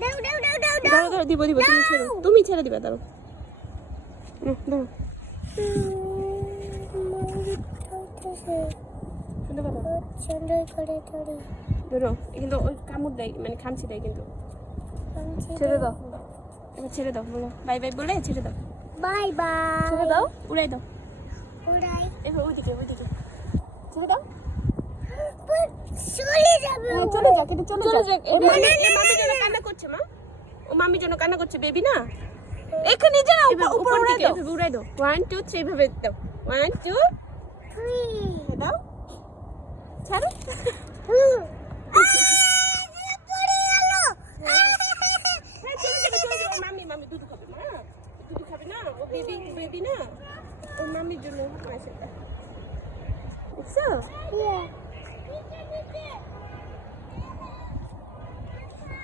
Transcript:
দাঁড়াও দাঁড়াও, দিব দিব, তুমি ছেড়ে দিবে, দাঁড়াও দাঁড়াও। ধরো, কিন্তু ওই কামড় দেয়, মানে খামচি দেয় কিন্তু। ছেড়ে দাও, এবার ছেড়ে দাও, বলো বাই বাই বলে ছেড়ে দাও। Bye bye. ছেড়ে দাও, উড়াই দাও, উড়াই। এবার ওইদিকে ওইদিকে ছেড়ে দাও। চলে যাবে। চলে যাও, কিন্তু চলে যাও। ও মামি যেন কান্না করছে, মা ও মামি যেন কান্না করছে, বেবি না। এখানে যাও, উপর দিকে এভাবে উড়াই দাও। 1 2 3 ভাবে দাও। 1 2 3 দাও, ছাড়ো। মামি দুধ খাবে না, দুধ খাবে না, ও বেবি না, ওর মামির জন্য আছে। বুঝছো?